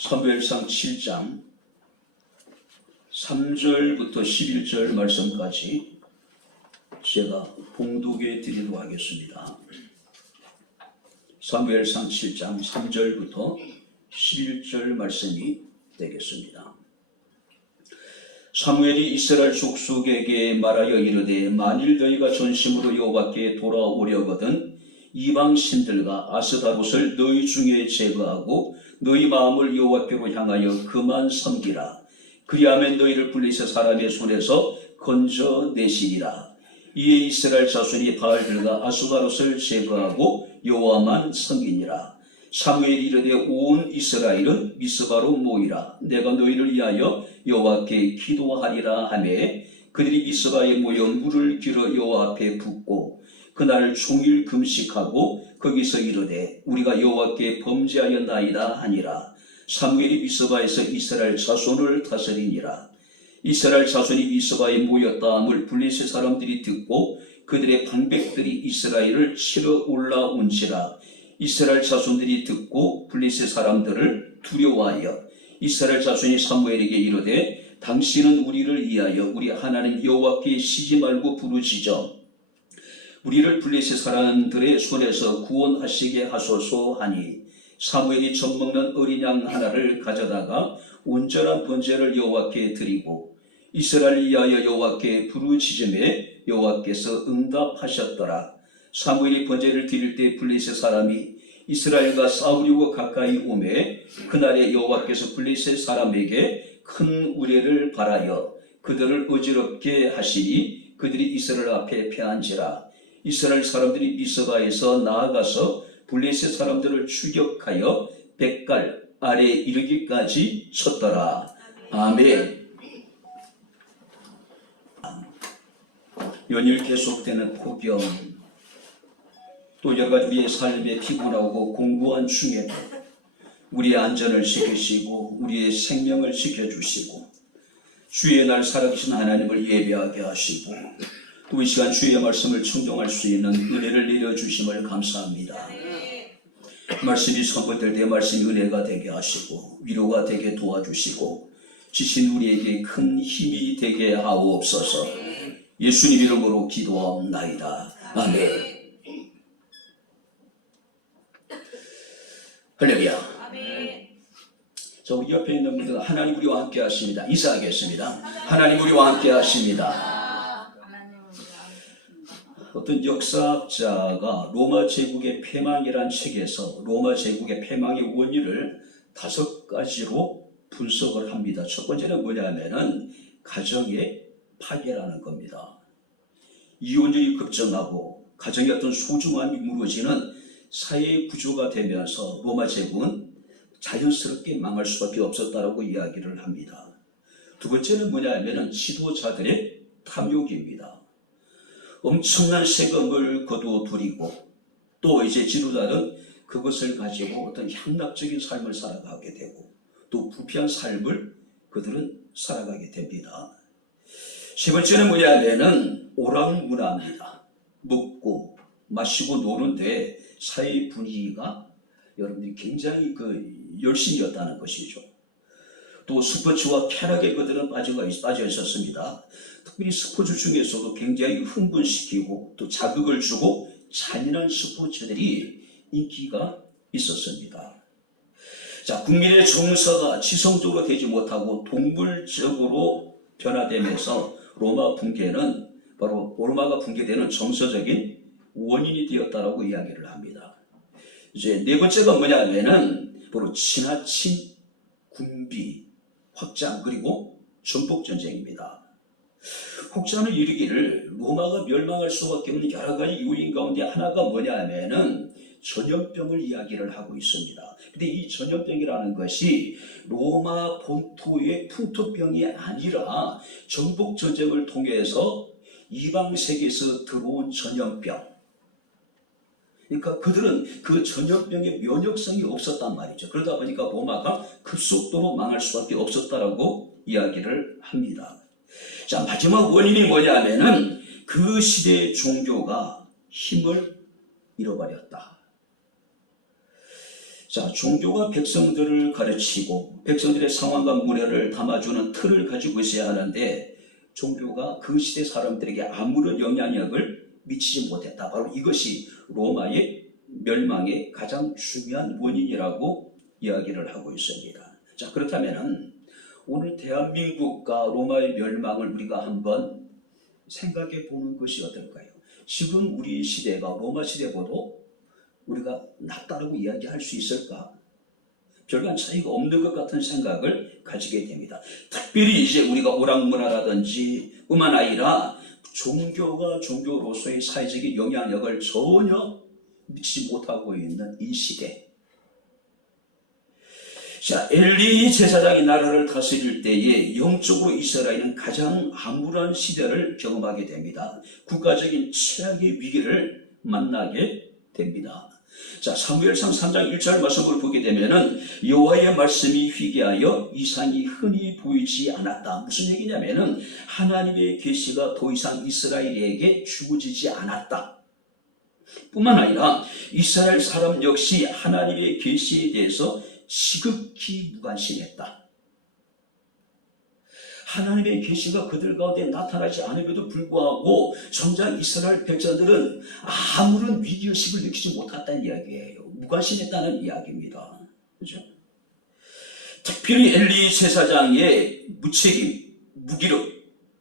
사무엘상 7장 3절부터 11절 말씀까지 제가 봉독해 드리도록 하겠습니다. 사무엘상 7장 3절부터 11절 말씀이 되겠습니다. 사무엘이 이스라엘 족속에게 말하여 이르되 만일 너희가 전심으로 여호와께 돌아오려거든 이방 신들과 아스다롯을 너희 중에 제거하고 너희 마음을 여호와께로 향하여 그만 섬기라. 그리하면 너희를 블레셋 사람의 손에서 건져내시리라. 이에 이스라엘 자손이 바알들과 아스다롯을 제거하고 여호와만 섬기니라. 사무엘이 이르되 온 이스라엘은 미스바로 모이라. 내가 너희를 위하여 여호와께 기도하리라 하매 그들이 미스바에 모여 물을 길어 여호와 앞에 붓고 그날 종일 금식하고 거기서 이르되 우리가 여호와께 범죄하였나이다 하니라. 사무엘이 미스바에서 이스라엘 자손을 다스리니라. 이스라엘 자손이 미스바에 모였다함을 블레셋 사람들이 듣고 그들의 방백들이 이스라엘을 치러 올라온지라. 이스라엘 자손들이 듣고 블레셋 사람들을 두려워하여 이스라엘 자손이 사무엘에게 이르되 당신은 우리를 위하여 우리 하나님 여호와께 쉬지 말고 부르짖어 우리를 블레셋 사람들의 손에서 구원하시게 하소서 하니 사무엘이 젖먹는 어린 양 하나를 가져다가 온전한 번제를 여호와께 드리고 이스라엘을 위하여 여호와께 부르짖음에 여호와께서 응답하셨더라. 사무엘이 번제를 드릴 때 블레셋 사람이 이스라엘과 싸우려고 가까이 오매 그날에 여호와께서 블레셋 사람에게 큰 우레를 발하여 그들을 어지럽게 하시니 그들이 이스라엘 앞에 패한지라. 이스라엘 사람들이 미스바에서 나아가서 블레셋 사람들을 추격하여 백갈 아래 이르기까지 쳤더라. 아멘. 연일 계속되는 폭염, 또 여러가지 우리의 삶에 피곤하고 공고한 중에도 우리의 안전을 지키시고 우리의 생명을 지켜주시고 주의 날 살아계신 하나님을 예배하게 하시고 또 이 시간 주의 말씀을 청종할 수 있는 은혜를 내려주심을 감사합니다. 말씀이 선포될 때 말씀이 은혜가 되게 하시고 위로가 되게 도와주시고 지친 우리에게 큰 힘이 되게 하옵소서. 예수님 이름으로 기도하옵나이다. 아멘. 할렐루야. 자, 우리 옆에 있는 분들은 하나님 우리와 함께 하십니다. 인사하겠습니다. 하나님 우리와 함께 하십니다. 어떤 역사학자가 로마 제국의 패망이라는 책에서 로마 제국의 패망의 원인을 5가지로 분석을 합니다. 첫 번째는 뭐냐면은 가정의 파괴라는 겁니다. 이혼율이 급증하고 가정의 어떤 소중함이 무너지는 사회의 구조가 되면서 로마 제국은 자연스럽게 망할 수밖에 없었다라고 이야기를 합니다. 두 번째는 뭐냐면은 지도자들의 탐욕입니다. 엄청난 세금을 거두어들이고 또 이제 지도자는 그것을 가지고 어떤 향락적인 삶을 살아가게 되고 또 부패한 삶을 그들은 살아가게 됩니다. 세 번째는 뭐냐면은 오락문화입니다. 먹고 마시고 노는데 사회의 분위기가 여러분들이 굉장히 열심이었다는 것이죠. 또 스포츠와 쾌락에 그들은 빠져 있었습니다. 특별히 스포츠 중에서도 굉장히 흥분시키고 또 자극을 주고 잔인한 스포츠들이 인기가 있었습니다. 자, 국민의 정서가 지성적으로 되지 못하고 동물적으로 변화되면서 로마가 붕괴되는 정서적인 원인이 되었다라고 이야기를 합니다. 이제 네 번째가 뭐냐면은 바로 지나친 군비 확장 그리고 전복 전쟁입니다. 혹자는 이르기를 로마가 멸망할 수밖에 없는 여러 가지 요인 가운데 하나가 뭐냐면은 전염병을 이야기를 하고 있습니다. 근데 이 전염병이라는 것이 로마 본토의 풍토병이 아니라 전복 전쟁을 통해서 이방 세계에서 들어온 전염병. 그러니까 그들은 그 전염병의 면역성이 없었단 말이죠. 그러다 보니까 로마가 급속도로 망할 수밖에 없었다라고 이야기를 합니다. 자, 마지막 원인이 뭐냐면은 그 시대의 종교가 힘을 잃어버렸다. 자, 종교가 백성들을 가르치고 백성들의 상황과 문화를 담아주는 틀을 가지고 있어야 하는데 종교가 그 시대 사람들에게 아무런 영향력을 미치지 못했다. 바로 이것이 로마의 멸망의 가장 중요한 원인이라고 이야기를 하고 있습니다. 자, 그렇다면 오늘 대한민국과 로마의 멸망을 우리가 한번 생각해 보는 것이 어떨까요? 지금 우리 시대가 로마 시대보다 우리가 낫다라고 이야기할 수 있을까? 별반 차이가 없는 것 같은 생각을 가지게 됩니다. 특별히 이제 우리가 오락문화라든지 뿐만 아니라 종교가 종교로서의 사회적인 영향력을 전혀 미치지 못하고 있는 이 시대. 자, 엘리 제사장이 나라를 다스릴 때에 영적으로 이스라엘은 가장 암울한 시대를 경험하게 됩니다. 국가적인 최악의 위기를 만나게 됩니다. 자, 사무엘상 3장 1절 말씀을 보게 되면은 여호와의 말씀이 희귀하여 이상이 흔히 보이지 않았다. 무슨 얘기냐면은 하나님의 계시가 더 이상 이스라엘에게 주어지지 않았다. 뿐만 아니라 이스라엘 사람 역시 하나님의 계시에 대해서 시극히 무관심했다. 하나님의 계시가 그들 가운데 나타나지 않음에도 불구하고 정작 이스라엘 백성들은 아무런 위기의식을 느끼지 못했다는 이야기예요. 무관심했다는 이야기입니다. 그죠? 특별히 엘리 제사장의 무책임, 무기력,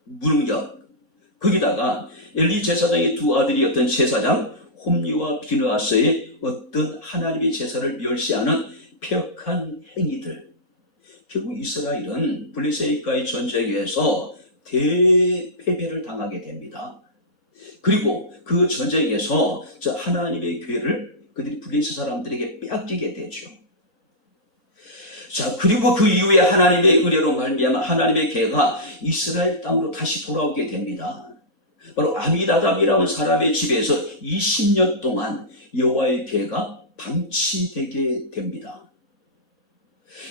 무능력, 거기다가 엘리 제사장의 두 아들이었던 제사장 홈리와 비느하스의 어떤 하나님의 제사를 멸시하는 폐역한 행위들. 결국 이스라엘은 블레셋과의 전쟁에서 대패배를 당하게 됩니다. 그리고 그 전쟁에서 하나님의 교회를 그들이 블레셋 사람들에게 빼앗기게 되죠. 자, 그리고 그 이후에 하나님의 은혜로 말미암아 하나님의 교회가 이스라엘 땅으로 다시 돌아오게 됩니다. 바로 아미나답이라는 사람의 집에서 20년 동안 여호와의 교회가 방치되게 됩니다.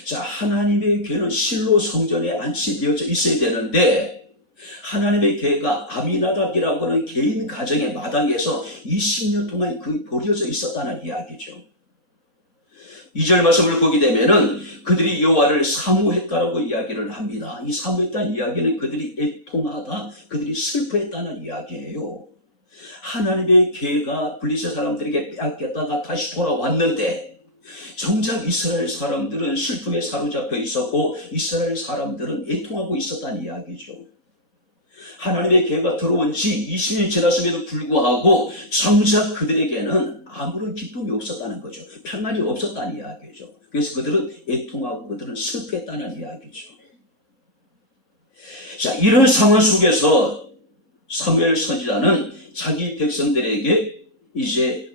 자, 하나님의 교회는 실로 성전에 안치되어져 있어야 되는데 하나님의 교회가 아미나답이라고 하는 개인 가정의 마당에서 20년 동안 버려져 있었다는 이야기죠. 2절 말씀을 보게 되면은 그들이 여호와를 사모했다라고 이야기를 합니다. 이 사모했다는 이야기는 그들이 애통하다, 그들이 슬퍼했다는 이야기예요. 하나님의 교회가 블레셋 사람들에게 빼앗겼다가 다시 돌아왔는데 정작 이스라엘 사람들은 슬픔에 사로잡혀 있었고 이스라엘 사람들은 애통하고 있었다는 이야기죠. 하나님의 교회가 들어온 지 20년 지났음에도 불구하고 정작 그들에게는 아무런 기쁨이 없었다는 거죠. 평안이 없었다는 이야기죠. 그래서 그들은 애통하고 그들은 슬퍼했다는 이야기죠. 자, 이런 상황 속에서 사무엘 선지자는 자기 백성들에게 이제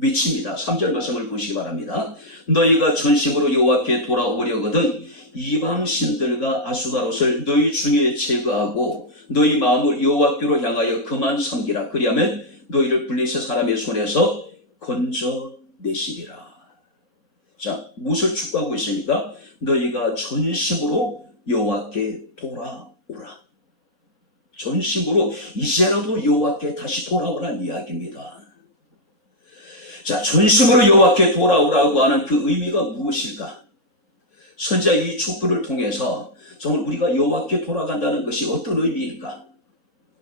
외칩니다. 3절 말씀을 보시기 바랍니다. 너희가 전심으로 여호와께 돌아오려거든 이방 신들과 아수다롯을 너희 중에 제거하고 너희 마음을 여호와께로 향하여 그만 섬기라. 그리하면 너희를 블레셋 사람의 손에서 건져내시리라. 자, 무엇을 축구하고 있습니까? 너희가 전심으로 여호와께 돌아오라. 전심으로 이제라도 여호와께 다시 돌아오라는 이야기입니다. 자, 전심으로 여호와께 돌아오라고 하는 그 의미가 무엇일까? 선지자의 이 축구를 통해서 정말 우리가 여호와께 돌아간다는 것이 어떤 의미일까?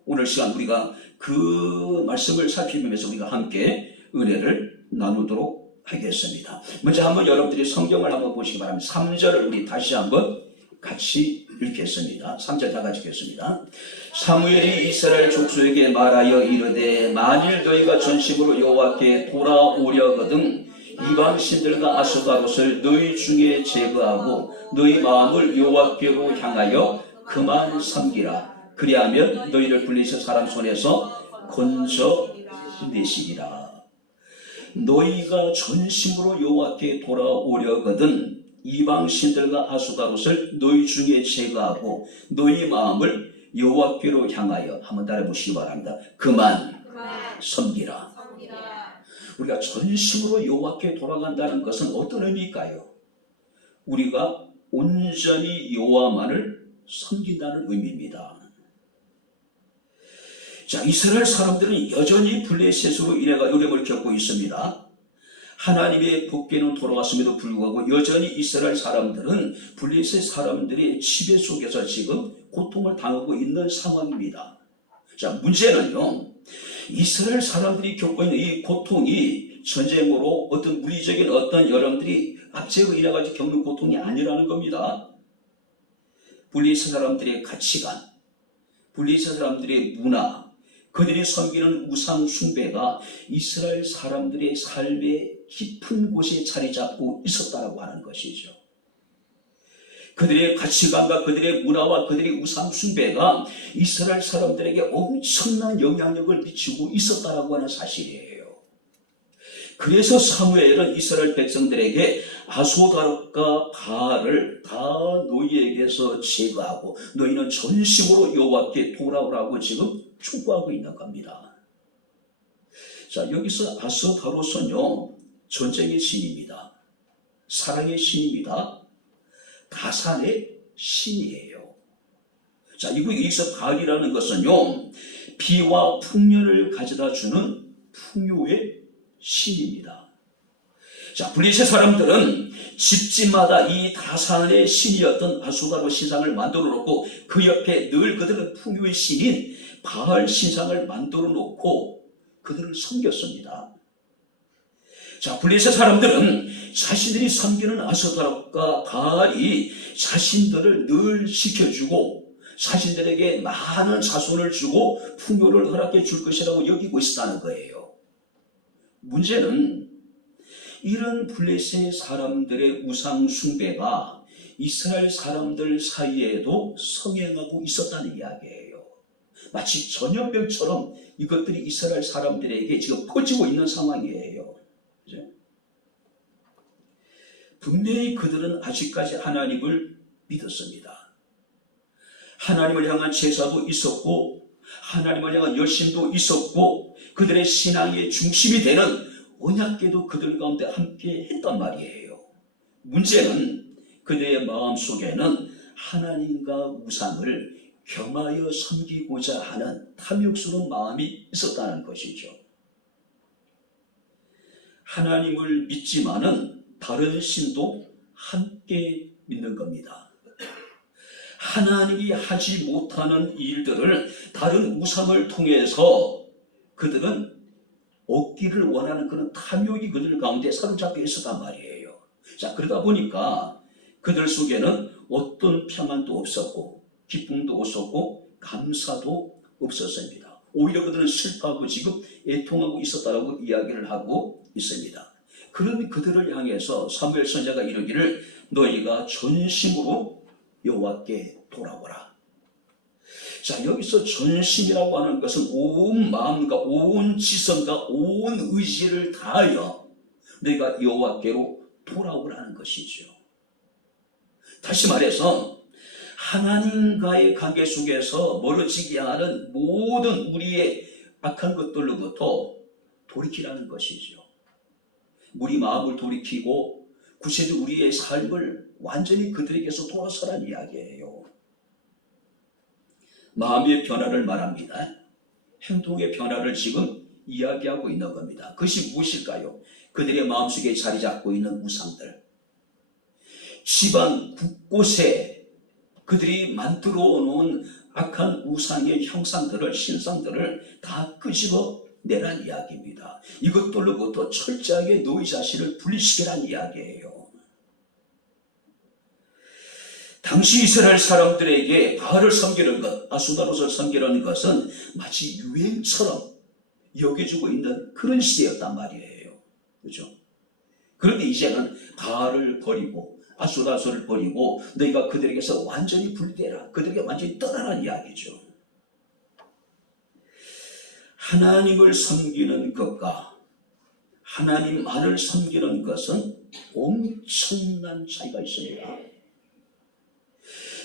오늘 시간 우리가 그 말씀을 살피면서 우리가 함께 은혜를 나누도록 하겠습니다. 먼저 한번 여러분들이 성경을 한번 보시기 바랍니다. 3절을 우리 다시 한번 같이 읽겠습니다. 3절 다 같이 읽겠습니다. 사무엘이 이스라엘 족속에게 말하여 이르되 만일 너희가 전심으로 여호와께 돌아오려거든 이방 신들과 아스다롯을 너희 중에 제거하고 너희 마음을 여호와께로 향하여 그만 섬기라. 그리하면 너희를 블레셋 사람 손에서 건져내시리라. 너희가 전심으로 여호와께 돌아오려거든 이방 신들과 아스다롯을 너희 중에 제거하고 너희 마음을 여호와께로 향하여 한번 따라보시기 바랍니다. 그만 섬기라. 우리가 전심으로 여호와께 돌아간다는 것은 어떤 의미일까요? 우리가 온전히 여호와만을 섬긴다는 의미입니다. 자, 이스라엘 사람들은 여전히 블레셋으로 인해가 어려움을 겪고 있습니다. 하나님의 법궤는 돌아왔음에도 불구하고 여전히 이스라엘 사람들은 블레셋 사람들의 지배 속에서 지금 고통을 당하고 있는 상황입니다. 자, 문제는요, 이스라엘 사람들이 겪고 있는 이 고통이 전쟁으로 어떤 물리적인 어떤 여러분들이 압제로 인해 가지고 겪는 고통이 아니라는 겁니다. 블레셋 사람들의 가치관, 블레셋 사람들의 문화, 그들이 섬기는 우상 숭배가 이스라엘 사람들의 삶의 깊은 곳에 자리 잡고 있었다라고 하는 것이죠. 그들의 가치관과 그들의 문화와 그들의 우상 숭배가 이스라엘 사람들에게 엄청난 영향력을 미치고 있었다라고 하는 사실이에요. 그래서 사무엘은 이스라엘 백성들에게 아소다롯과 바알을 다 너희에게서 제거하고 너희는 전심으로 여호와께 돌아오라고 지금 촉구하고 있는 겁니다. 자, 여기서 아스타롯은요, 전쟁의 신입니다. 사랑의 신입니다. 가산의 신이에요. 자, 여기서 바알이라는 것은요, 비와 풍년을 가져다 주는 풍요의 신입니다. 자, 블레셋 사람들은 집집마다 이 다산의 신이었던 아소다롯 신상을 만들어 놓고 그 옆에 늘 그들은 풍요의 신인 바알 신상을 만들어 놓고 그들을 섬겼습니다. 자, 블레셋 사람들은 자신들이 섬기는 아스타롯과 바알이 자신들을 늘 지켜주고 자신들에게 많은 자손을 주고 풍요를 허락해 줄 것이라고 여기고 있었다는 거예요. 문제는 이런 블레셋 사람들의 우상 숭배가 이스라엘 사람들 사이에도 성행하고 있었다는 이야기예요. 마치 전염병처럼 이것들이 이스라엘 사람들에게 지금 퍼지고 있는 상황이에요. 그죠? 분명히 그들은 아직까지 하나님을 믿었습니다. 하나님을 향한 제사도 있었고 하나님을 향한 열심도 있었고 그들의 신앙의 중심이 되는 언약궤도 그들 가운데 함께 했단 말이에요. 문제는 그들의 마음속에는 하나님과 우상을 겸하여 섬기고자 하는 탐욕스러운 마음이 있었다는 것이죠. 하나님을 믿지만은 다른 신도 함께 믿는 겁니다. 하나님이 하지 못하는 일들을 다른 우상을 통해서 그들은 얻기를 원하는 그런 탐욕이 그들 가운데 사로잡혀 있었단 말이에요. 자, 그러다 보니까 그들 속에는 어떤 평안도 없었고 기쁨도 없었고 감사도 없었습니다. 오히려 그들은 슬퍼하고 지금 애통하고 있었다라고 이야기를 하고 있습니다. 그런 그들을 향해서 사무엘 선지자가 이르기를 너희가 전심으로 여호와께 돌아오라. 자, 여기서 전심이라고 하는 것은 온 마음과 온 지성과 온 의지를 다하여 너희가 여호와께로 돌아오라는 것이죠. 다시 말해서 하나님과의 관계 속에서 멀어지게 하는 모든 우리의 악한 것들로부터 돌이키라는 것이죠. 우리 마음을 돌이키고 구체적으로 우리의 삶을 완전히 그들에게서 돌아서라는 이야기예요. 마음의 변화를 말합니다. 행동의 변화를 지금 이야기하고 있는 겁니다. 그것이 무엇일까요? 그들의 마음속에 자리 잡고 있는 우상들, 집안 곳곳에 그들이 만들어 놓은 악한 우상의 형상들을, 신상들을 다 끄집어 내란 이야기입니다. 이것들로부터 철저하게 너희 자신을 분리시키란 이야기예요. 당시 이스라엘 사람들에게 바알을 섬기는 것, 아스타롯을 섬기는 것은 마치 유행처럼 여겨지고 있는 그런 시대였단 말이에요. 그렇죠? 그런데 이제는 바알을 버리고 아스타롯을 버리고 너희가 그들에게서 완전히 분리되라, 그들에게 완전히 떠나라는 이야기죠. 하나님을 섬기는 것과 하나님만을 섬기는 것은 엄청난 차이가 있습니다.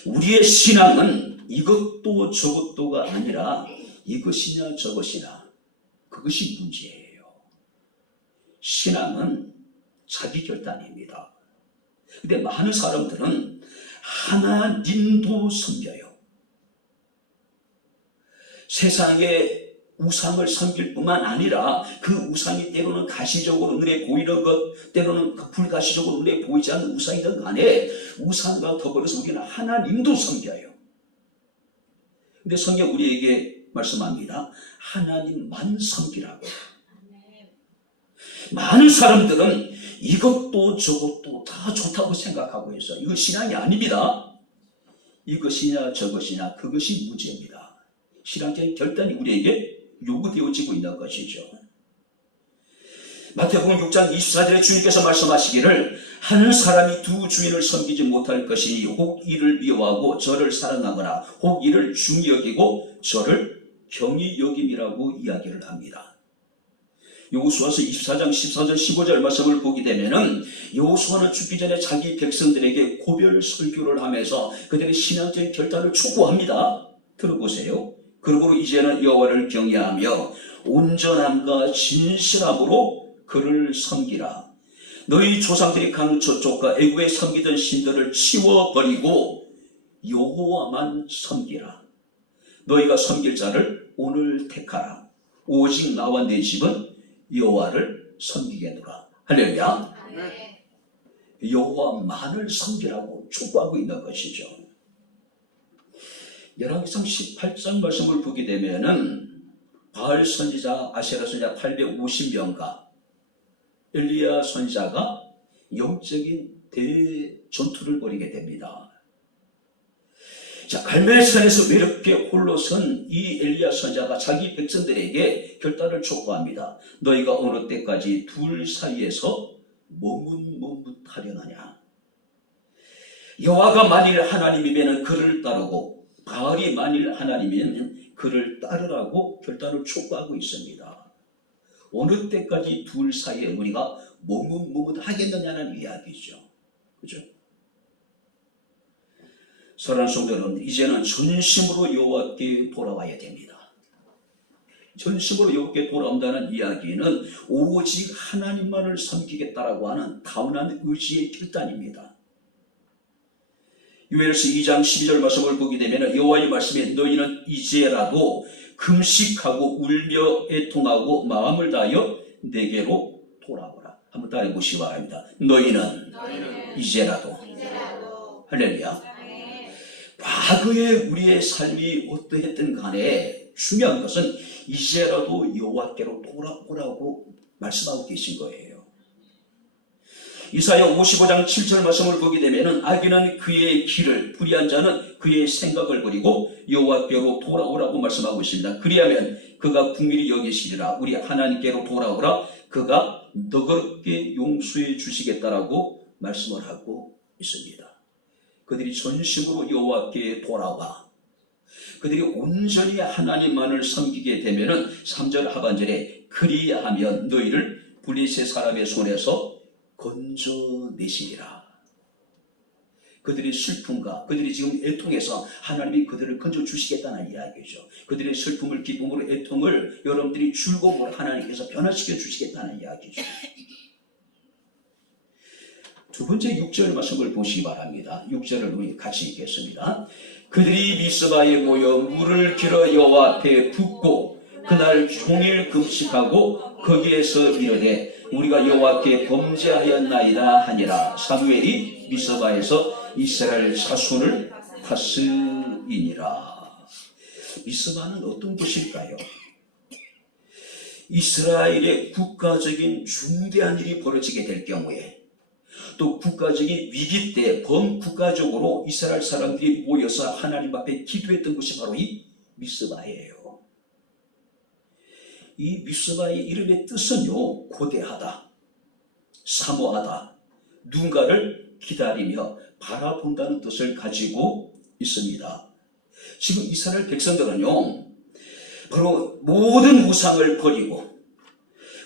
우리의 신앙은 이것도 저것도가 아니라 이것이냐 저것이냐, 그것이 문제예요. 신앙은 자기 결단입니다. 근데 많은 사람들은 하나님도 섬겨요. 세상에 우상을 섬길 뿐만 아니라 그 우상이 때로는 가시적으로 눈에 보이는 것, 때로는 불가시적으로 눈에 보이지 않는 우상이든 간에 우상과 더불어서 우리는 하나님도 섬겨요. 근데 성경 우리에게 말씀합니다. 하나님만 섬기라고. 많은 사람들은 이것도 저것도 다 좋다고 생각하고 있어요. 이거 신앙이 아닙니다. 이것이냐 저것이냐 그것이 문제입니다. 신앙적인 결단이 우리에게 요구되어지고 있는 것이죠. 마태복음 6장 24절에 주님께서 말씀하시기를 한 사람이 두 주인을 섬기지 못할 것이니 혹 이를 미워하고 저를 사랑하거나 혹 이를 중히 여기고 저를 경히 여김이라고 이야기를 합니다. 여호수아서 24장 14절 15절 말씀을 보게 되면은 여호수아는 죽기 전에 자기 백성들에게 고별 설교를 하면서 그들의 신앙적인 결단을 촉구합니다. 들어보세요. 그러므로 이제는 여호와를 경외하며 온전함과 진실함으로 그를 섬기라. 너희 조상들이 강 저쪽과 애굽에 섬기던 신들을 치워버리고 여호와만 섬기라. 너희가 섬길 자를 오늘 택하라. 오직 나와 내 집은 여호와를 섬기겠노라. 할렐루야. 여호와만을 섬기라고 촉구하고 있는 것이죠. 열왕기상 18장 말씀을 보게 되면은 바알 선지자, 아세라 선지자 850명과 엘리야 선지자가 영적인 대전투를 벌이게 됩니다. 자, 갈멜산에서 외롭게 홀로 선 이 엘리야 선지자가 자기 백성들에게 결단을 촉구합니다. 너희가 어느 때까지 둘 사이에서 머뭇머뭇하려느냐. 여호와가 만일 하나님이면 그를 따르고 바알이 만일 하나님이면 그를 따르라고 결단을 촉구하고 있습니다. 어느 때까지 둘 사이에 우리가 머뭇머뭇하겠느냐는 이야기죠. 그죠? 사랑하는 성도는 이제는 전심으로 여호와께 돌아와야 됩니다. 전심으로 여호와께 돌아온다는 이야기는 오직 하나님만을 섬기겠다라고 하는 타운한 의지의 결단입니다. 요엘서 2장 12절 말씀을 보게 되면 여호와의 말씀에 너희는 이제라도 금식하고 울며 애통하고 마음을 다하여 내게로 돌아오라. 한번 따라해 보시기 바랍니다. 너희는 이제라도. 할렐루야. 과거에 우리의 삶이 어떠했든 간에 중요한 것은 이제라도 여호와께로 돌아오라고 말씀하고 계신 거예요. 이사야 55장 7절 말씀을 보게 되면 악인은 그의 길을, 불의한 자는 그의 생각을 버리고 여호와께로 돌아오라고 말씀하고 있습니다. 그리하면 그가 긍휼히 여기시리라. 우리 하나님께로 돌아오라. 그가 너그럽게 용서해 주시겠다라고 말씀을 하고 있습니다. 그들이 전심으로 여호와께 돌아와 그들이 온전히 하나님만을 섬기게 되면은 3절 하반절에 그리하면 너희를 블레셋 사람의 손에서 건져내시리라. 그들의 슬픔과 그들이 지금 애통해서 하나님이 그들을 건져주시겠다는 이야기죠. 그들의 슬픔을 기쁨으로 애통을 여러분들이 즐거움으로 하나님께서 변화시켜 주시겠다는 이야기죠. 두 번째 6절 말씀을 보시기 바랍니다. 6절을 우리 같이 읽겠습니다. 그들이 미스바에 모여 물을 길어 여호와 앞에 붓고 그날 종일 금식하고 거기에서 이르되 우리가 여호와께 범죄하였나이다 하니라. 사무엘이 미스바에서 이스라엘 자손을 다스리니라. 미스바는 어떤 곳일까요? 이스라엘의 국가적인 중대한 일이 벌어지게 될 경우에 또 국가적인 위기 때 범국가적으로 이스라엘 사람들이 모여서 하나님 앞에 기도했던 곳이 바로 이 미스바예요. 이 미스바의 이름의 뜻은요, 고대하다, 사모하다, 누군가를 기다리며 바라본다는 뜻을 가지고 있습니다. 지금 이스라엘 백성들은요, 바로 모든 우상을 버리고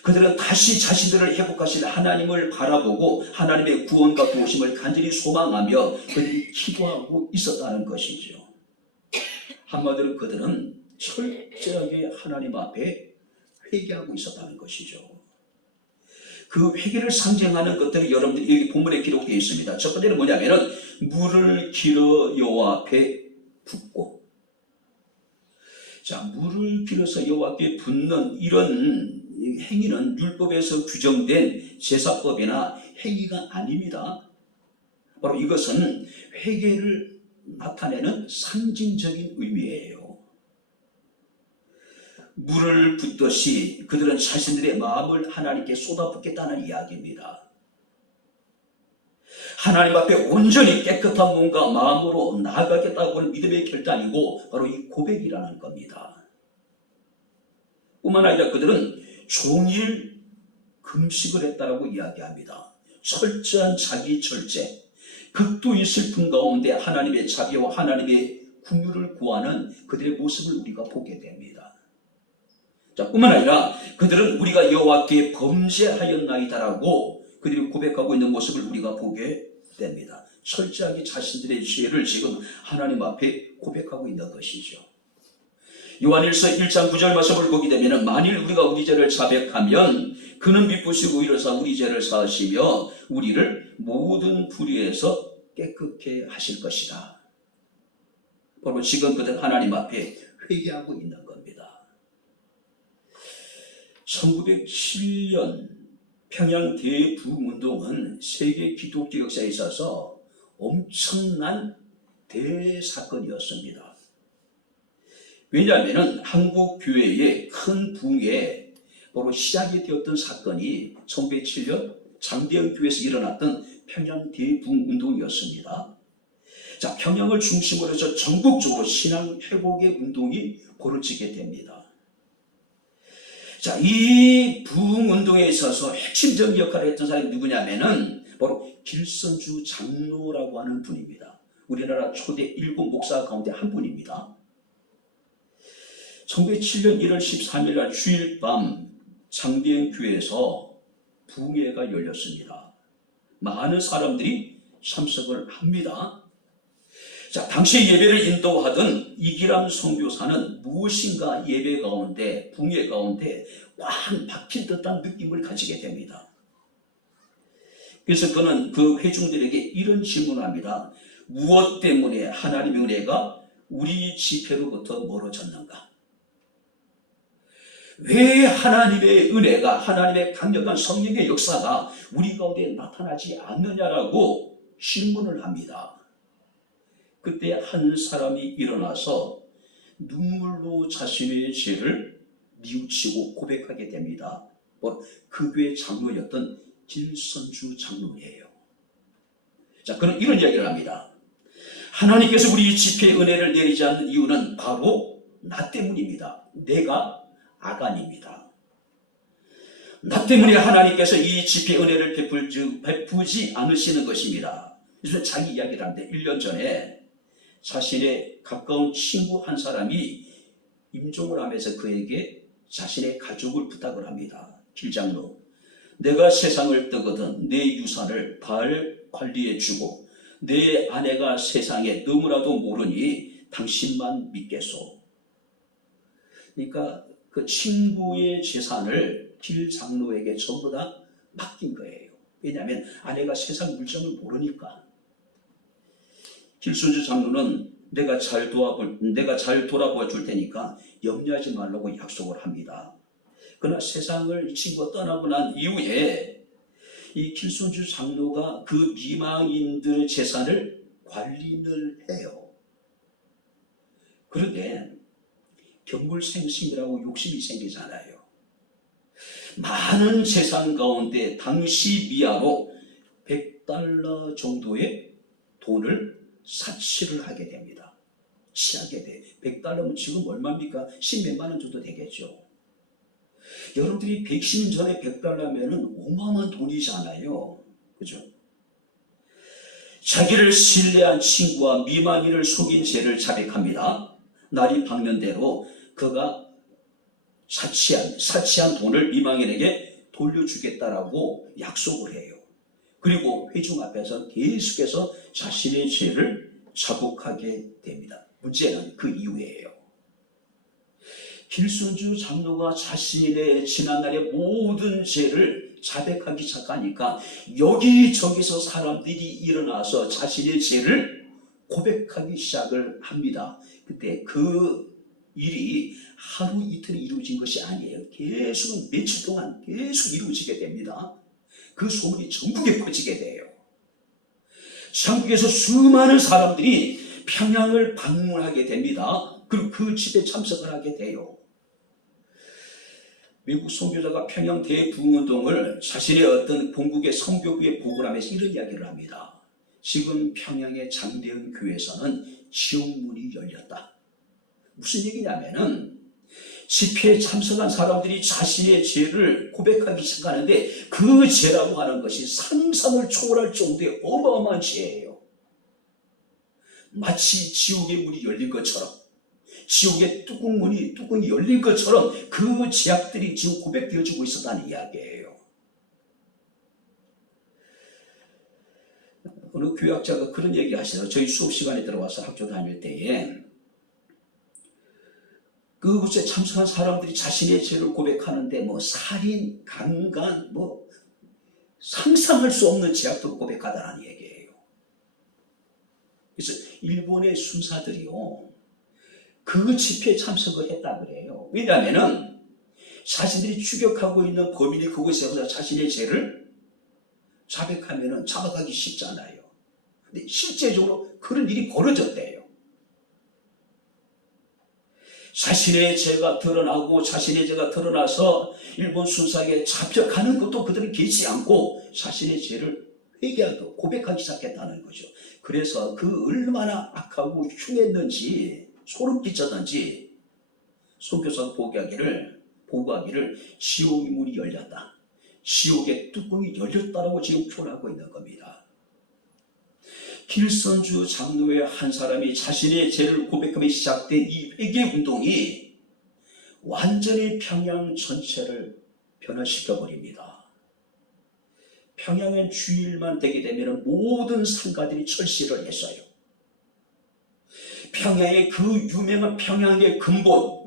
그들은 다시 자신들을 회복하실 하나님을 바라보고 하나님의 구원과 도우심을 간절히 소망하며 그들이 기도하고 있었다는 것이죠. 한마디로 그들은 철저하게 하나님 앞에 회개하고 있었다는 것이죠. 그 회개를 상징하는 것들이 여러분들이 여기 본문에 기록되어 있습니다. 첫 번째는 뭐냐면은 물을 길어 여호와 앞에 붓고, 자, 물을 빌어서 여호와께 붓는 이런 행위는 율법에서 규정된 제사법이나 행위가 아닙니다. 바로 이것은 회개를 나타내는 상징적인 의미예요. 물을 붓듯이 그들은 자신들의 마음을 하나님께 쏟아붓겠다는 이야기입니다. 하나님 앞에 온전히 깨끗한 몸과 마음으로 나아가겠다고 하는 믿음의 결단이고 바로 이 고백이라는 겁니다. 뿐만 아니라 그들은 종일 금식을 했다라고 이야기합니다. 철저한 자기 절제, 극도의 슬픔 가운데 하나님의 자비와 하나님의 긍휼을 구하는 그들의 모습을 우리가 보게 됩니다. 자, 뿐만 아니라 그들은 우리가 여호와께 범죄하였나이다라고 그들이 고백하고 있는 모습을 우리가 보게 됩니다. 철저하게 자신들의 죄를 지금 하나님 앞에 고백하고 있는 것이죠. 요한일서 1장 9절 말씀을 보게 되면 만일 우리가 우리 죄를 자백하면 그는 미쁘시고 이로써 우리 죄를 사하시며 우리를 모든 불의에서 깨끗게 하실 것이다. 바로 지금 그들 하나님 앞에 회개하고 있는 겁니다. 1907년 평양 대부흥운동은 세계 기독교 역사에 있어서 엄청난 대사건이었습니다. 왜냐하면 한국 교회의 큰 부흥에 바로 시작이 되었던 사건이 1907년 장대현 교회에서 일어났던 평양 대부흥운동이었습니다. 자, 평양을 중심으로 해서 전국적으로 신앙 회복의 운동이 벌어지게 됩니다. 자, 이 부흥운동에 있어서 핵심적인 역할을 했던 사람이 누구냐면은 바로 길선주 장로라고 하는 분입니다. 우리나라 초대 7 목사 가운데 한 분입니다. 1907년 1월 13일 날 주일 밤 장대현 교회에서 부흥회가 열렸습니다. 많은 사람들이 참석을 합니다. 자, 당시 예배를 인도하던 이기람 선교사는 무엇인가 예배 가운데, 부흥회 가운데 꽉 박힌 듯한 느낌을 가지게 됩니다. 그래서 그는 그 회중들에게 이런 질문을 합니다. 무엇 때문에 하나님의 은혜가 우리 집회로부터 멀어졌는가? 왜 하나님의 은혜가, 하나님의 강력한 성령의 역사가 우리 가운데 나타나지 않느냐라고 질문을 합니다. 그때 한 사람이 일어나서 눈물로 자신의 죄를 뉘우치고 고백하게 됩니다. 그 교회 장로였던 길선주 장로예요. 자, 그는 이런 이야기를 합니다. 하나님께서 우리 집회에 은혜를 내리지 않는 이유는 바로 나 때문입니다. 내가 아간입니다. 나 때문에 하나님께서 이 집회에 은혜를 베푸지 않으시는 것입니다. 그래서 자기 이야기를 하는데 1년 전에 자신의 가까운 친구 한 사람이 임종을 하면서 그에게 자신의 가족을 부탁을 합니다. 길장로, 내가 세상을 떠거든 내 유산을 잘 관리해 주고 내 아내가 세상에 너무나도 모르니 당신만 믿겠소. 그러니까 그 친구의 재산을 길장로에게 전부 다 맡긴 거예요. 왜냐하면 아내가 세상 물정을 모르니까. 길선주 장로는 내가 잘 돌아보아 줄 테니까 염려하지 말라고 약속을 합니다. 그러나 세상을 이 친구가 떠나고 난 이후에 이 길선주 장로가 그 미망인들의 재산을 관리를 해요. 그런데 견물생심이라고 욕심이 생기잖아요. 많은 재산 가운데 당시 미화로 $100 정도의 돈을 사치를 하게 됩니다. 취하게 돼. $100면 지금 얼마입니까? 10몇만 원 정도 되겠죠. 여러분들이 110년 전에 $100면은 어마어마한 돈이잖아요. 그죠? 자기를 신뢰한 친구와 미망인을 속인 죄를 자백합니다. 날이 밝는 대로 그가 사치한 돈을 미망인에게 돌려주겠다라고 약속을 해요. 그리고 회중 앞에서 계속해서 자신의 죄를 자복하게 됩니다. 문제는 그 이후에요. 길선주 장로가 자신의 지난날의 모든 죄를 자백하기 시작하니까 여기저기서 사람들이 일어나서 자신의 죄를 고백하기 시작을 합니다. 그때 그 일이 하루 이틀에 이루어진 것이 아니에요. 계속 며칠 동안 계속 이루어지게 됩니다. 그 소문이 전국에 퍼지게 돼요. 전국에서 수많은 사람들이 평양을 방문하게 됩니다. 그리고 그 집에 참석을 하게 돼요. 미국 선교사가 평양 대부흥운동을 자신의 어떤 본국의 선교부에 보고를 하면서 이런 이야기를 합니다. 지금 평양의 장대현 교회에서는 지옥문이 열렸다. 무슨 얘기냐면은 집회에 참석한 사람들이 자신의 죄를 고백하기 시작하는데 그 죄라고 하는 것이 상상을 초월할 정도의 어마어마한 죄예요. 마치 지옥의 문이 열린 것처럼, 지옥의 뚜껑이 열린 것처럼 그 죄악들이 지금 고백되어지고 있었다는 이야기예요. 어느 교학자가 그런 얘기 하시더라고요. 저희 수업 시간에 들어와서 학교 다닐 때에 그곳에 참석한 사람들이 자신의 죄를 고백하는데 살인, 강간, 상상할 수 없는 죄악도 고백하다는 얘기예요. 그래서 일본의 순사들이요, 그 집회에 참석을 했다 그래요. 왜냐하면은 자신들이 추격하고 있는 범인이 그곳에서 자신의 죄를 자백하면은 잡아가기 쉽잖아요. 근데 실제적으로 그런 일이 벌어졌대요. 자신의 죄가 드러나서 일본 순사에게 잡혀가는 것도 그들은 개의치 않고 자신의 죄를 회개하고 고백하기 시작했다는 거죠. 그래서 그 얼마나 악하고 흉했는지, 소름 끼쳤는지 선교사가 보고하기를 지옥의 문이 열렸다, 지옥의 뚜껑이 열렸다라고 지금 표현하고 있는 겁니다. 길선주 장로의 한 사람이 자신의 죄를 고백하며 시작된 이 회개운동이 완전히 평양 전체를 변화시켜버립니다. 평양엔 주일만 되게 되면 모든 상가들이 철시를 했어요. 평양의 그 유명한 평양의 근본,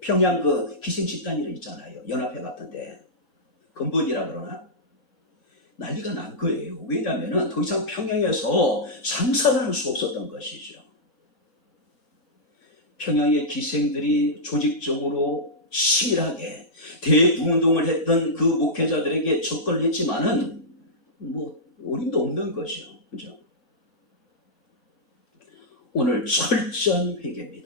평양 그 기생집단이 있잖아요. 연합회 같은데 근본이라 그러나? 난리가 난 거예요. 왜냐하면 더 이상 평양에서 장사를 할 수 없었던 것이죠. 평양의 기생들이 조직적으로 치밀하게 대부운동을 했던 그 목회자들에게 접근을 했지만은 어림도 없는 거죠. 그죠? 오늘 철저한 회개입니다.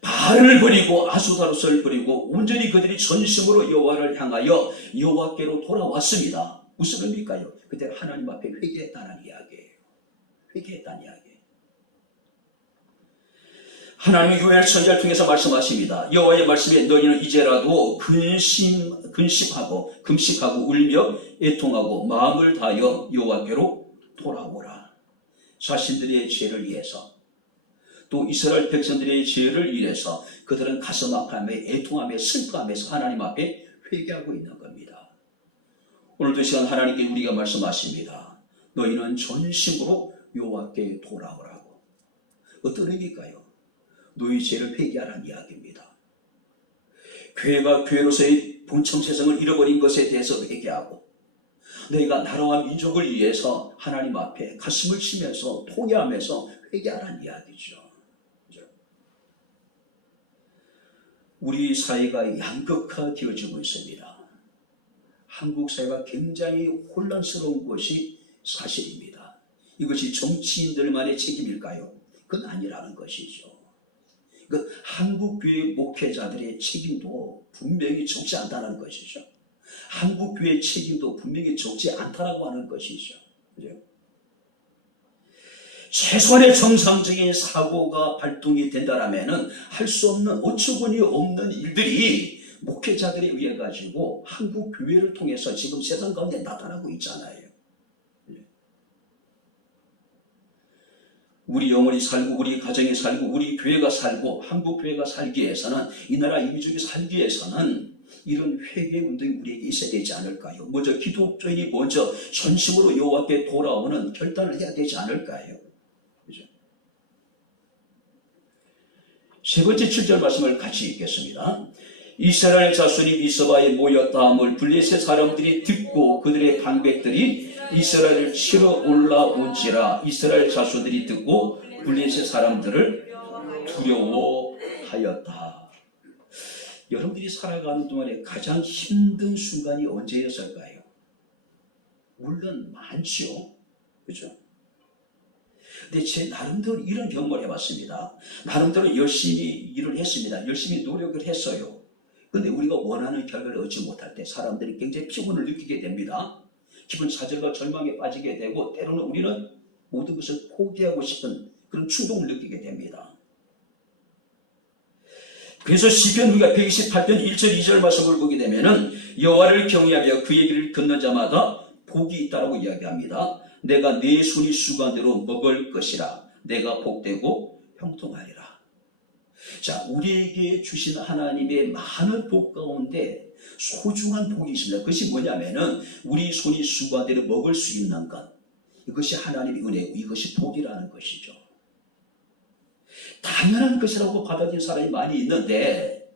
바알을 버리고 아수다롯을 버리고 온전히 그들이 전심으로 여호와를 향하여 여호와께로 돌아왔습니다. 무슨 의미일까요? 그때 하나님 앞에 회개했다는 이야기예요. 회개했다는 이야기. 하나님의 교회를 선지자를 통해서 말씀하십니다. 여호와의 말씀에 너희는 이제라도 근심하고 금식하고 울며 애통하고 마음을 다하여 여호와께로 돌아오라. 자신들의 죄를 위해서, 또 이스라엘 백성들의 죄를 위해서 그들은 가슴 아파하며 애통하며 슬퍼하면서 하나님 앞에 회개하고 있는 겁니다. 오늘도 이 시간 하나님께 우리가 말씀하십니다. 너희는 전심으로 여호와께 돌아오라고. 어떤 의미일까요? 너희 죄를 회개하라는 이야기입니다. 교회가 교회로서의 본청체성을 잃어버린 것에 대해서 회개하고, 너희가 나라와 민족을 위해서 하나님 앞에 가슴을 치면서 통회하면서 회개하라는 이야기죠. 우리 사회가 양극화되어지고 있습니다. 한국 사회가 굉장히 혼란스러운 것이 사실입니다. 이것이 정치인들만의 책임일까요? 그건 아니라는 것이죠. 한국 교회 목회자들의 책임도 분명히 적지 않다는 것이죠. 한국 교회의 책임도 분명히 적지 않다라고 하는 것이죠. 그죠? 최소한의 정상적인 사고가 발동이 된다라면은 할 수 없는 어처구니 없는 일들이 목회자들에 의해 가지고 한국 교회를 통해서 지금 세상 가운데 나타나고 있잖아요. 우리 영혼이 살고, 우리 가정이 살고, 우리 교회가 살고, 한국 교회가 살기 위해서는, 이 나라 이 민족이 살기 위해서는 이런 회개 운동이 우리에게 있어야 되지 않을까요? 먼저 기독교인이 먼저 전심으로 여호와께 돌아오는 결단을 해야 되지 않을까요? 그죠? 세 번째 7절 말씀을 같이 읽겠습니다. 이스라엘 자손이 미스바에 모였다함을 블레셋 사람들이 듣고 그들의 방백들이 이스라엘을 치러 올라온지라. 이스라엘 자손들이 듣고 블레셋 사람들을 두려워하였다. 여러분들이 살아가는 동안에 가장 힘든 순간이 언제였을까요? 물론 많죠. 그죠? 근데 제 나름대로 이런 경험을 해봤습니다. 나름대로 열심히 일을 했습니다. 열심히 노력을 했어요. 근데 우리가 원하는 결과를 얻지 못할 때 사람들이 굉장히 피곤을 느끼게 됩니다. 기분 좌절과 절망에 빠지게 되고 때로는 우리는 모든 것을 포기하고 싶은 그런 충동을 느끼게 됩니다. 그래서 시편 우리가 128편 1절 2절 말씀을 보게 되면은 여호와를 경외하며 그의 길을 걷는 자마다 복이 있다라고 이야기합니다. 내가 내 손이 수고한 대로 먹을 것이라. 내가 복되고 형통하리라. 자, 우리에게 주신 하나님의 많은 복 가운데 소중한 복이 있습니다. 그것이 뭐냐면은 우리 손이 수고한 대로 먹을 수 있는 것. 이것이 하나님의 은혜고 이것이 복이라는 것이죠. 당연한 것이라고 받아들인 사람이 많이 있는데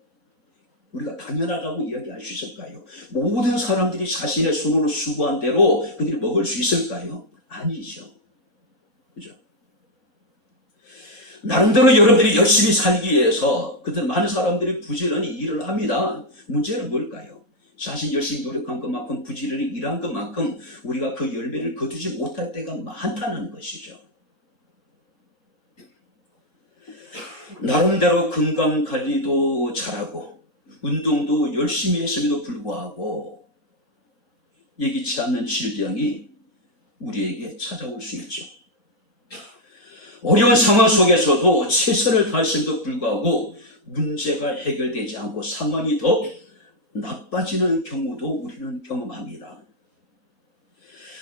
우리가 당연하다고 이야기할 수 있을까요? 모든 사람들이 자신의 손으로 수고한 대로 그들이 먹을 수 있을까요? 아니죠. 그죠? 나름대로 여러분들이 열심히 살기 위해서 그들 많은 사람들이 부지런히 일을 합니다. 문제는 뭘까요? 자신 열심히 노력한 것만큼 부지런히 일한 것만큼 우리가 그 열매를 거두지 못할 때가 많다는 것이죠. 나름대로 건강관리도 잘하고 운동도 열심히 했음에도 불구하고 예기치 않는 질병이 우리에게 찾아올 수 있죠. 어려운 상황 속에서도 최선을 다했음에도 불구하고 문제가 해결되지 않고 상황이 더 나빠지는 경우도 우리는 경험합니다.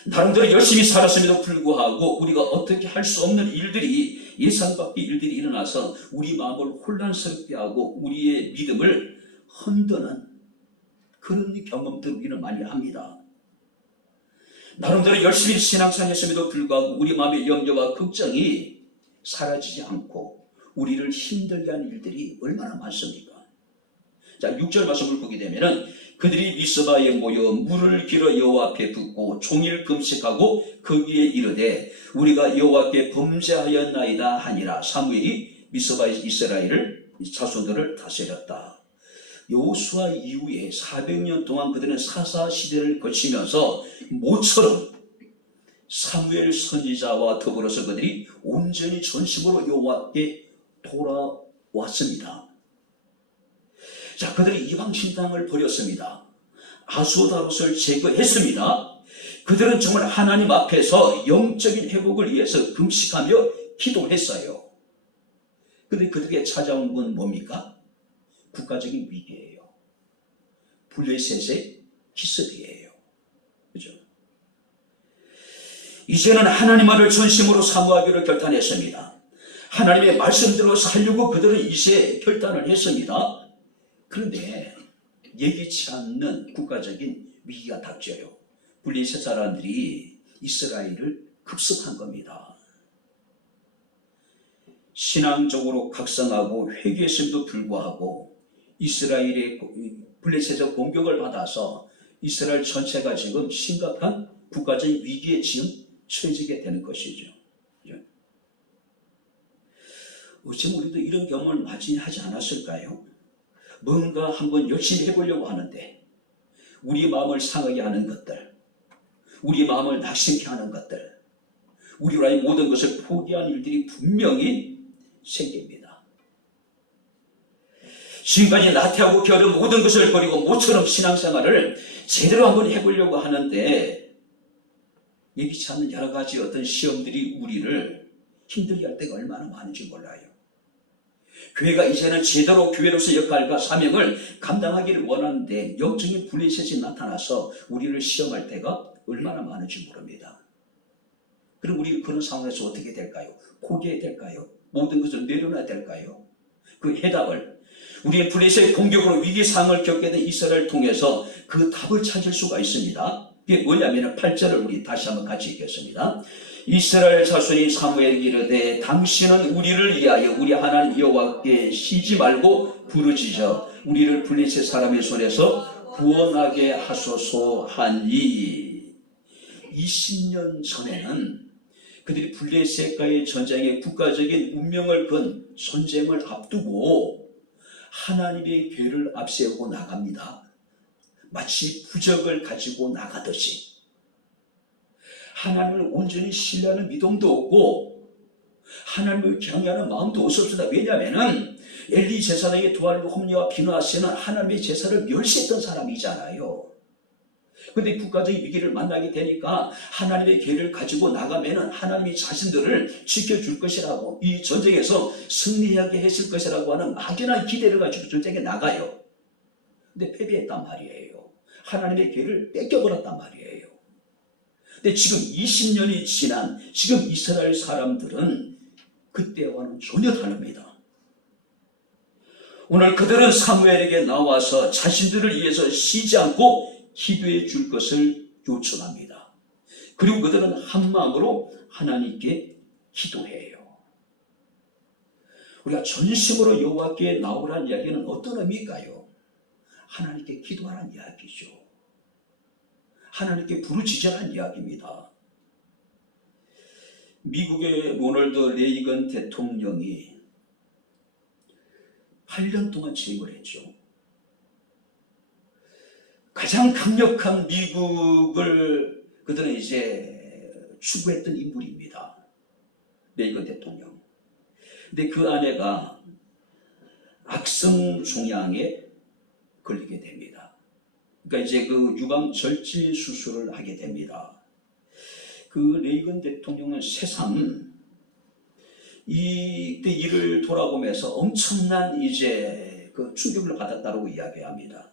나름대로 열심히 살았음에도 불구하고 우리가 어떻게 할 수 없는 일들이 예상 밖의 일들이 일어나서 우리 마음을 혼란스럽게 하고 우리의 믿음을 흔드는 그런 경험들을 우리는 많이 합니다. 나름대로 열심히 신앙생활 했음에도 불구하고 우리 마음의 염려와 걱정이 사라지지 않고 우리를 힘들게 하는 일들이 얼마나 많습니까? 자, 6절 말씀을 보게 되면은 그들이 미스바에 모여 물을 길어 여호와 앞에 붓고 종일 금식하고 거기에 이르되 우리가 여호와께 범죄하였나이다 하니라. 사무엘이 미스바에 이스라엘을 자손들을 다스렸다. 여호수아 이후에 400년 동안 그들은 사사시대를 거치면서 모처럼 사무엘 선지자와 더불어서 그들이 온전히 전심으로 여호와께 돌아왔습니다. 자, 그들이 이방신당을 버렸습니다. 아수다롯을 제거했습니다. 그들은 정말 하나님 앞에서 영적인 회복을 위해서 금식하며 기도했어요. 그런데 그들에게 찾아온 건 뭡니까? 국가적인 위기예요. 블레셋의 기습이에요. 그죠? 이제는 하나님만을 전심으로 사모하기로 결단했습니다. 하나님의 말씀대로 살려고 그들은 이제 결단을 했습니다. 그런데 예기치 않는 국가적인 위기가 닥쳐요. 블레셋 사람들이 이스라엘을 급습한 겁니다. 신앙적으로 각성하고 회개했음에도 불구하고 이스라엘의 블레셋의 공격을 받아서 이스라엘 전체가 지금 심각한 국가적인 위기에 지금 처해지게 되는 것이죠. 어쩌면 우리도 이런 경험을 맞이하지 않았을까요? 뭔가 한번 열심히 해보려고 하는데 우리 마음을 상하게 하는 것들, 우리 마음을 낙심케 하는 것들, 우리와의 모든 것을 포기한 일들이 분명히 생깁니다. 지금까지 나태하고 게으른 모든 것을 버리고 모처럼 신앙생활을 제대로 한번 해보려고 하는데 예기치 않는 여러 가지 어떤 시험들이 우리를 힘들게 할 때가 얼마나 많은지 몰라요. 교회가 이제는 제대로 교회로서 역할과 사명을 감당하기를 원하는데 영적인 블레셋이 나타나서 우리를 시험할 때가 얼마나 많은지 모릅니다. 그럼 우리 그런 상황에서 어떻게 될까요? 포기해야 될까요? 모든 것을 내려놔야 될까요? 그 해답을 우리의 블레셋의 공격으로 위기상을 겪게 된 이스라엘을 통해서 그 답을 찾을 수가 있습니다. 그게 뭐냐면 8절을 우리 다시 한번 같이 읽겠습니다. 이스라엘 자손이 사무엘에게 이르되 당신은 우리를 위하여 우리 하나님 여호와께 쉬지 말고 부르짖어 우리를 블레셋 사람의 손에서 구원하게 하소서 하니. 20년 전에는 그들이 블레셋과의 전쟁에 국가적인 운명을 건 전쟁을 앞두고 하나님의 궤를 앞세우고 나갑니다. 마치 부적을 가지고 나가듯이. 하나님을 온전히 신뢰하는 믿음도 없고 하나님을 경외하는 마음도 없었습니다. 왜냐하면 엘리 제사장의 두 아들 홈리와 비느하스는 하나님의 제사를 멸시했던 사람이잖아요. 그런데 국가적인 위기를 만나게 되니까 하나님의 궤를 가지고 나가면 하나님이 자신들을 지켜줄 것이라고, 이 전쟁에서 승리하게 했을 것이라고 하는 막연한 기대를 가지고 전쟁에 나가요. 근데 패배했단 말이에요. 하나님의 궤를 뺏겨버렸단 말이에요. 근데 지금 20년이 지난 지금 이스라엘 사람들은 그때와는 전혀 다릅니다. 오늘 그들은 사무엘에게 나와서 자신들을 위해서 쉬지 않고 기도해 줄 것을 요청합니다. 그리고 그들은 한 마음으로 하나님께 기도해요. 우리가 전심으로 여호와께 나오라는 이야기는 어떤 의미일까요? 하나님께 기도하라는 이야기죠. 하나님께 부르짖으라는 이야기입니다. 미국의 로널드 레이건 대통령이 8년 동안 재임을 했죠. 가장 강력한 미국을 그들은 이제 추구했던 인물입니다. 레이건 대통령. 근데 그 아내가 악성 종양에 걸리게 됩니다. 그러니까 이제 그 유방 절제 수술을 하게 됩니다. 그 레이건 대통령은 새삼 이때 일을 돌아보면서 엄청난 이제 그 충격을 받았다고 이야기합니다.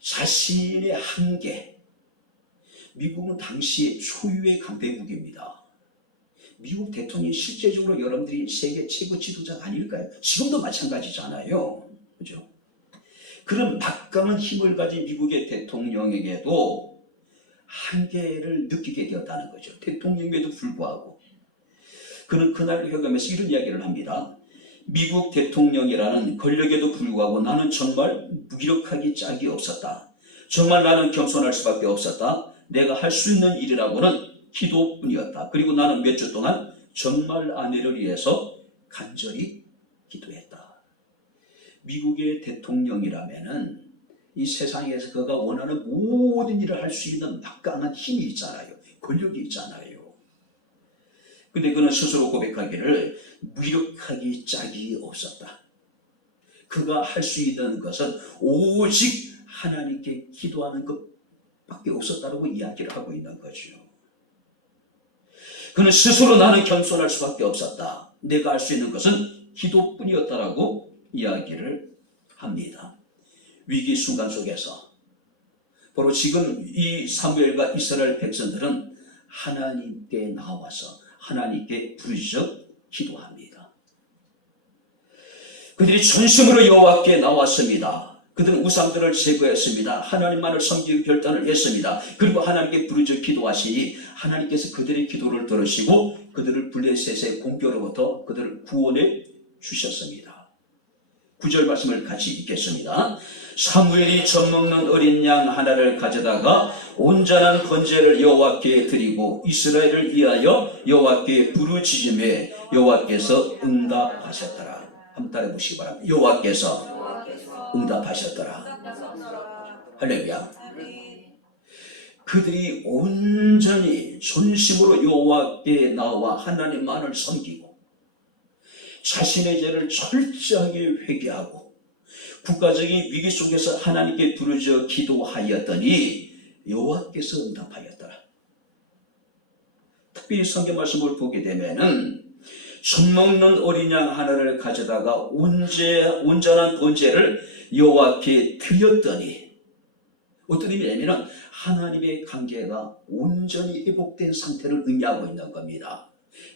자신의 한계. 미국은 당시에 초유의 강대국입니다. 미국 대통령이 실제적으로 여러분들이 세계 최고 지도자 아닐까요? 지금도 마찬가지잖아요. 그죠? 그런 막강한 힘을 가진 미국의 대통령에게도 한계를 느끼게 되었다는 거죠. 대통령임에도 불구하고. 그는 그날 회감에서 이런 이야기를 합니다. 미국 대통령이라는 권력에도 불구하고 나는 정말 무기력하기 짝이 없었다. 정말 나는 겸손할 수밖에 없었다. 내가 할 수 있는 일이라고는 기도뿐이었다. 그리고 나는 몇 주 동안 정말 아내를 위해서 간절히 기도했다. 미국의 대통령이라면은 이 세상에서 그가 원하는 모든 일을 할 수 있는 막강한 힘이 있잖아요. 권력이 있잖아요. 근데 그는 스스로 고백하기를 무력하기 짝이 없었다. 그가 할 수 있는 것은 오직 하나님께 기도하는 것밖에 없었다고 이야기를 하고 있는 거죠. 그는 스스로 나는 겸손할 수밖에 없었다. 내가 할 수 있는 것은 기도뿐이었다라고 이야기를 합니다. 위기 순간 속에서 바로 지금 이 사무엘과 이스라엘 백성들은 하나님께 나와서 하나님께 부르짖어 기도합니다. 그들이 전심으로 여호와께 나왔습니다. 그들은 우상들을 제거했습니다. 하나님만을 섬기기 결단을 했습니다. 그리고 하나님께 부르짖어 기도하시니 하나님께서 그들의 기도를 들으시고 그들을 블레셋의 공격으로부터 그들을 구원해 주셨습니다. 9절 말씀을 같이 읽겠습니다. 사무엘이 젖먹는 어린 양 하나를 가져다가 온전한 번제를 여호와께 드리고 이스라엘을 위하여 여호와께 부르짖음에 여호와께서 응답하셨더라. 한번 따라해 보시기 바랍니다. 여호와께서 응답하셨더라. 할렐루야. 그들이 온전히 전심으로 여호와께 나와 하나님만을 섬기고 자신의 죄를 철저하게 회개하고 국가적인 위기 속에서 하나님께 부르짖어 기도하였더니 여호와께서 응답하였더라. 특별히 성경 말씀을 보게 되면은 젖먹는 어린 양 하나를 가져다가 온전한 번제를 여호와께 드렸더니 어떤 의미냐면 하나님의 관계가 온전히 회복된 상태를 의미하고 있는 겁니다.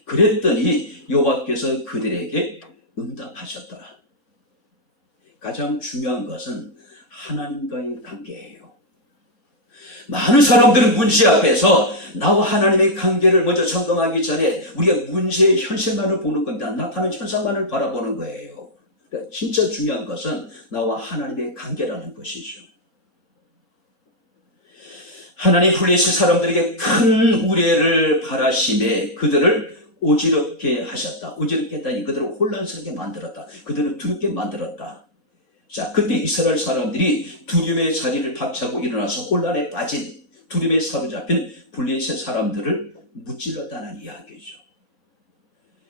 그랬더니 여호와께서 그들에게 응답하셨더라. 가장 중요한 것은 하나님과의 관계예요. 많은 사람들은 문제 앞에서 나와 하나님의 관계를 먼저 점검하기 전에 우리가 문제의 현실만을 보는 건데 나타나는 현상만을 바라보는 거예요. 그러니까 진짜 중요한 것은 나와 하나님의 관계라는 것이죠. 하나님 블레셋 사람들에게 큰 우레를 바라심에 그들을 오지럽게 하셨다. 오지럽게 했다니 그들을 혼란스럽게 만들었다. 그들을 두렵게 만들었다. 자, 그때 이스라엘 사람들이 두려움의 자리를 박차고 일어나서 혼란에 빠진 두려움에 사로잡힌 블레셋 사람들을 무찔렀다는 이야기죠.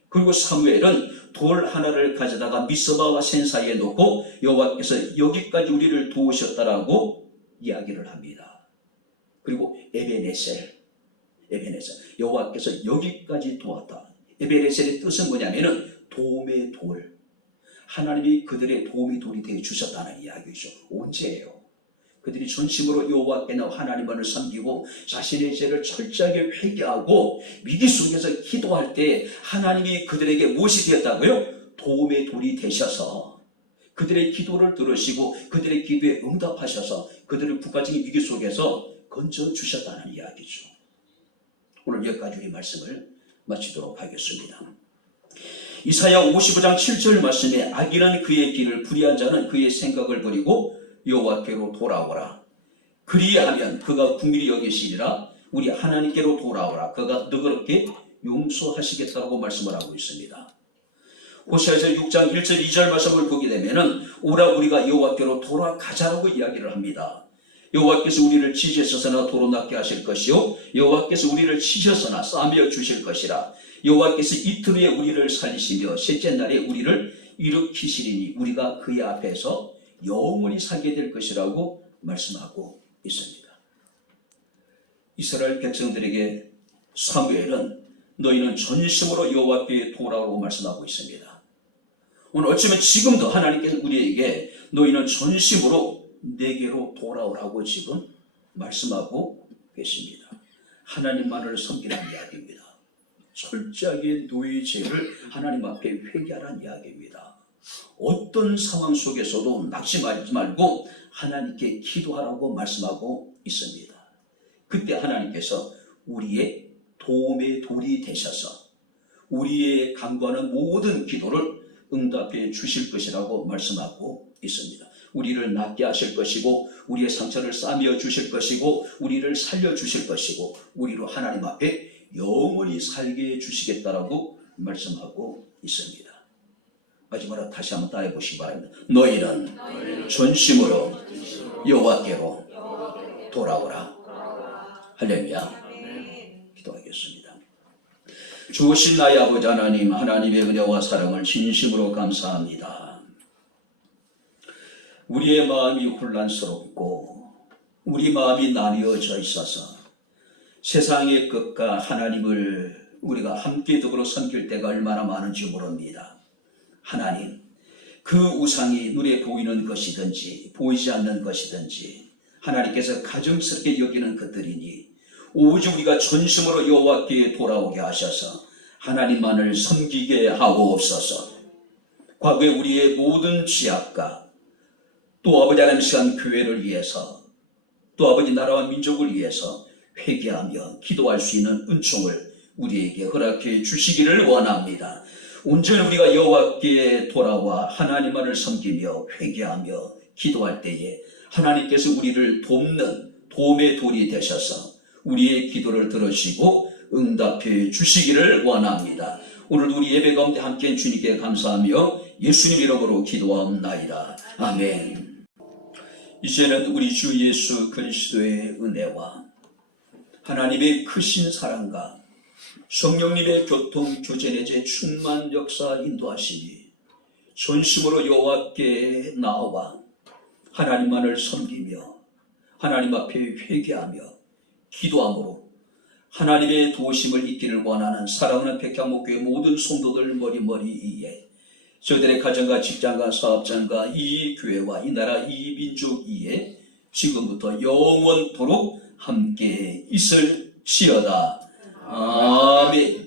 그리고 사무엘은 돌 하나를 가져다가 미스바와 센 사이에 놓고 여호와께서 여기까지 우리를 도우셨다라고 이야기를 합니다. 그리고 에베네셀 여호와께서 여기까지 도왔다. 에베네셀의 뜻은 뭐냐면은 도움의 돌, 하나님이 그들의 도움의 돌이 되어 주셨다는 이야기죠. 언제예요? 그들이 전심으로 여호와께나 하나님만을 섬기고 자신의 죄를 철저하게 회개하고 위기 속에서 기도할 때 하나님이 그들에게 무엇이 되었다고요? 도움의 돌이 되셔서 그들의 기도를 들으시고 그들의 기도에 응답하셔서 그들을 국가적인 위기 속에서 건져주셨다는 이야기죠. 오늘 여기까지 우리 말씀을 마치도록 하겠습니다. 이사야 55장 7절 말씀에 악인은 그의 길을 불의한 자는 그의 생각을 버리고 여호와께로 돌아오라. 그리하면 그가 긍휼히 여기시리라. 우리 하나님께로 돌아오라. 그가 너그럽게 용서하시겠다고 말씀을 하고 있습니다. 호세아서 6장 1절 2절 말씀을 보게 되면은 오라 우리가 여호와께로 돌아가자라고 이야기를 합니다. 여호와께서 우리를 지지하셔서나 도로 낫게 하실 것이요 여호와께서 우리를 치셔서나 싸매어 주실 것이라. 여호와께서 이틀 후에 우리를 살리시며 셋째 날에 우리를 일으키시리니 우리가 그의 앞에서 영원히 살게 될 것이라고 말씀하고 있습니다. 이스라엘 백성들에게 사무엘은 너희는 전심으로 여호와께 돌아오라고 말씀하고 있습니다. 오늘 어쩌면 지금도 하나님께서 우리에게 너희는 전심으로 내게로 돌아오라고 지금 말씀하고 계십니다. 하나님만을 섬기라는 이야기입니다. 철저하게 너희 죄를 하나님 앞에 회개하라는 이야기입니다. 어떤 상황 속에서도 낙심하지 말고 하나님께 기도하라고 말씀하고 있습니다. 그때 하나님께서 우리의 도움의 돌이 되셔서 우리의 간구하는 모든 기도를 응답해 주실 것이라고 말씀하고 있습니다. 우리를 낫게 하실 것이고 우리의 상처를 싸매어 주실 것이고 우리를 살려주실 것이고 우리로 하나님 앞에 영원히 살게 해주시겠다라고 말씀하고 있습니다. 마지막으로 다시 한번 따라해 보시기 바랍니다. 너희는 전심으로 여호와께로 돌아오라. 할렐루야. 기도하겠습니다. 주신 나의 아버지 하나님, 하나님의 은혜와 사랑을 진심으로 감사합니다. 우리의 마음이 혼란스럽고 우리 마음이 나뉘어져 있어서 세상의 것과 하나님을 우리가 함께 더불어 섬길 때가 얼마나 많은지 모릅니다. 하나님, 그 우상이 눈에 보이는 것이든지 보이지 않는 것이든지 하나님께서 가증스럽게 여기는 것들이니 오직 우리가 전심으로 여호와께 돌아오게 하셔서 하나님만을 섬기게 하옵소서. 과거에 우리의 모든 죄악과 또 아버지 하나님 시간 교회를 위해서 또 아버지 나라와 민족을 위해서 회개하며 기도할 수 있는 은총을 우리에게 허락해 주시기를 원합니다. 온전히 우리가 여호와께 돌아와 하나님만을 섬기며 회개하며 기도할 때에 하나님께서 우리를 돕는 도움의 돌이 되셔서 우리의 기도를 들으시고 응답해 주시기를 원합니다. 오늘도 우리 예배 가운데 함께 주님께 감사하며 예수님 이름으로 기도하옵나이다. 아멘. 이제는 우리 주 예수 그리스도의 은혜와 하나님의 크신 사랑과 성령님의 교통 교제의 제 충만 역사 인도하시니 전심으로 여호와께 나와 하나님만을 섬기며 하나님 앞에 회개하며 기도함으로 하나님의 도우심을 잊기를 원하는 사랑하는 백향목교회 모든 성도들 머리머리 위에 저들의 가정과 직장과 사업장과 이 교회와 이 나라 이 민족 위에 지금부터 영원토록 함께 있을지어다. 아멘.